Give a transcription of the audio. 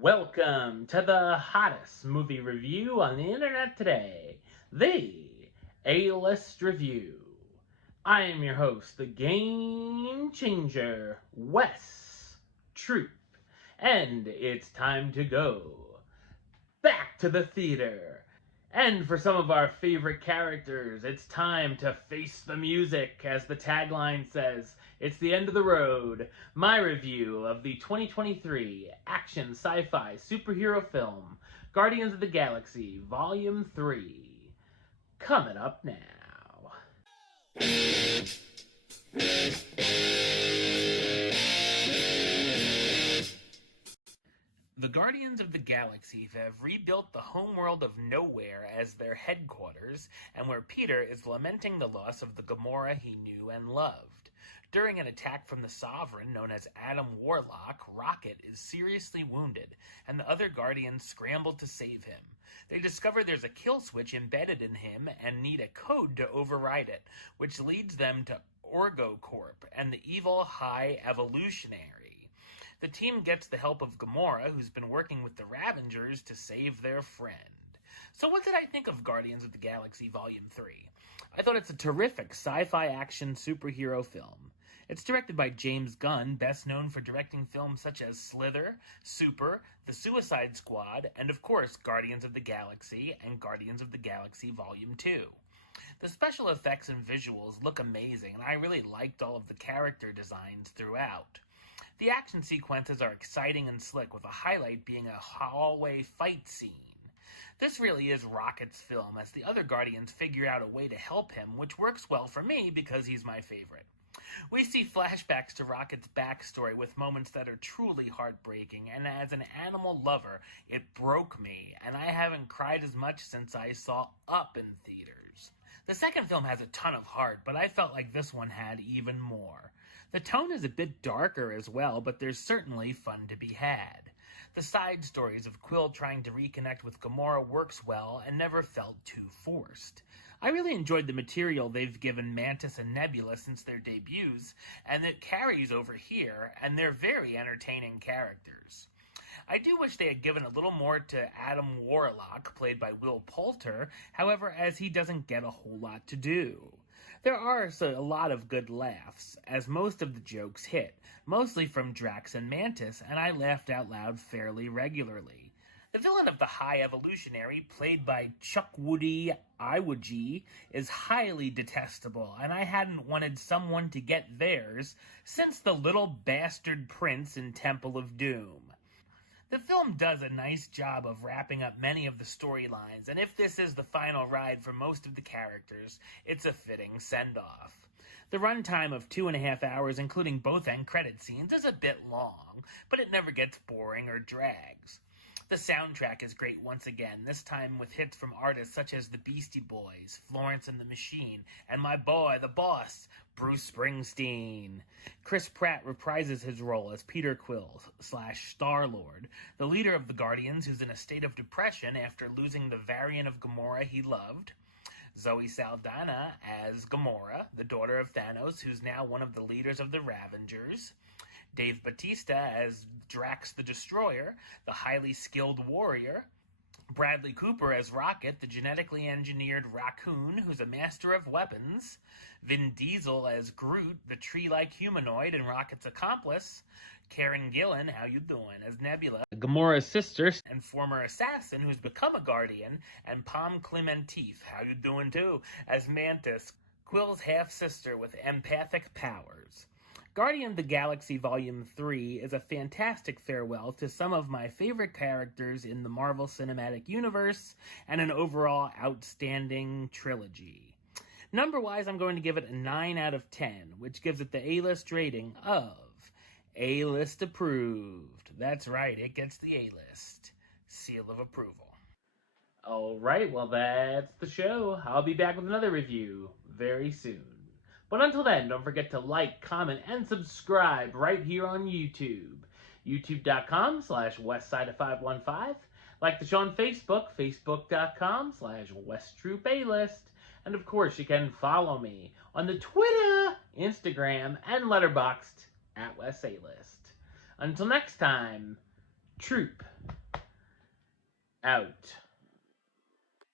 Welcome to the hottest movie review on the internet today, the A-List Review. I am your host, the Game Changer, Wes Troop, and it's time to go back to the theater. And for some of our favorite characters, it's time to face the music, as the tagline says. It's the end of the road. My review of the 2023 action sci-fi superhero film, Guardians of the Galaxy Volume 3. Coming up now. The Guardians of the Galaxy have rebuilt the homeworld of Nowhere as their headquarters, and where Peter is lamenting the loss of the Gamora he knew and loved. During an attack from the Sovereign known as Adam Warlock, Rocket is seriously wounded, and the other Guardians scramble to save him. They discover there's a kill switch embedded in him and need a code to override it, which leads them to OrgoCorp and the evil High Evolutionary. The team gets the help of Gamora, who's been working with the Ravengers to save their friend. So what did I think of Guardians of the Galaxy Volume 3? I thought it's a terrific sci-fi action superhero film. It's directed by James Gunn, best known for directing films such as Slither, Super, The Suicide Squad, and of course Guardians of the Galaxy and Guardians of the Galaxy Volume 2. The special effects and visuals look amazing, and I really liked all of the character designs throughout. The action sequences are exciting and slick, with a highlight being a hallway fight scene. This really is Rocket's film, as the other Guardians figure out a way to help him, which works well for me because he's my favorite. We see flashbacks to Rocket's backstory with moments that are truly heartbreaking, and as an animal lover, it broke me, and I haven't cried as much since I saw Up in theaters. The second film has a ton of heart, but I felt like this one had even more. The tone is a bit darker as well, but there's certainly fun to be had. The side stories of Quill trying to reconnect with Gamora works well and never felt too forced. I really enjoyed the material they've given Mantis and Nebula since their debuts, and it carries over here, and they're very entertaining characters. I do wish they had given a little more to Adam Warlock, played by Will Poulter, however, as he doesn't get a whole lot to do. There are a lot of good laughs, as most of the jokes hit, mostly from Drax and Mantis, and I laughed out loud fairly regularly. The villain of the High Evolutionary, played by Chukwudi Iwuji, is highly detestable, and I hadn't wanted someone to get theirs since the little bastard prince in Temple of Doom. The film does a nice job of wrapping up many of the storylines, and if this is the final ride for most of the characters, it's a fitting send-off. The runtime of 2.5 hours, including both end credit scenes, is a bit long, but it never gets boring or drags. The soundtrack is great once again, this time with hits from artists such as the Beastie Boys, Florence and the Machine, and my boy, the boss, Bruce Springsteen. Chris Pratt reprises his role as Peter Quill / Star-Lord, the leader of the Guardians who's in a state of depression after losing the variant of Gamora he loved. Zoe Saldana as Gamora, the daughter of Thanos, who's now one of the leaders of the Ravengers. Dave Bautista as Drax the Destroyer, the highly skilled warrior. Bradley Cooper as Rocket, the genetically engineered raccoon who's a master of weapons. Vin Diesel as Groot, the tree-like humanoid and Rocket's accomplice. Karen Gillan, how you doing, as Nebula, Gamora's sister and former assassin who's become a Guardian. And Pom Klementif, how you doing too, as Mantis, Quill's half-sister with empathic powers. Guardian of the Galaxy Volume 3 is a fantastic farewell to some of my favorite characters in the Marvel Cinematic Universe, and an overall outstanding trilogy. Number-wise, I'm going to give it a 9 out of 10, which gives it the A-list rating of A-list approved. That's right, it gets the A-list seal of approval. Alright, well that's the show. I'll be back with another review very soon. But until then, don't forget to like, comment, and subscribe right here on YouTube. YouTube.com/Westside515. Like the show on Facebook, Facebook.com/WestTroopAlist. And of course, you can follow me on the Twitter, Instagram, and Letterboxd @WesAlist. Until next time, Troop. Out.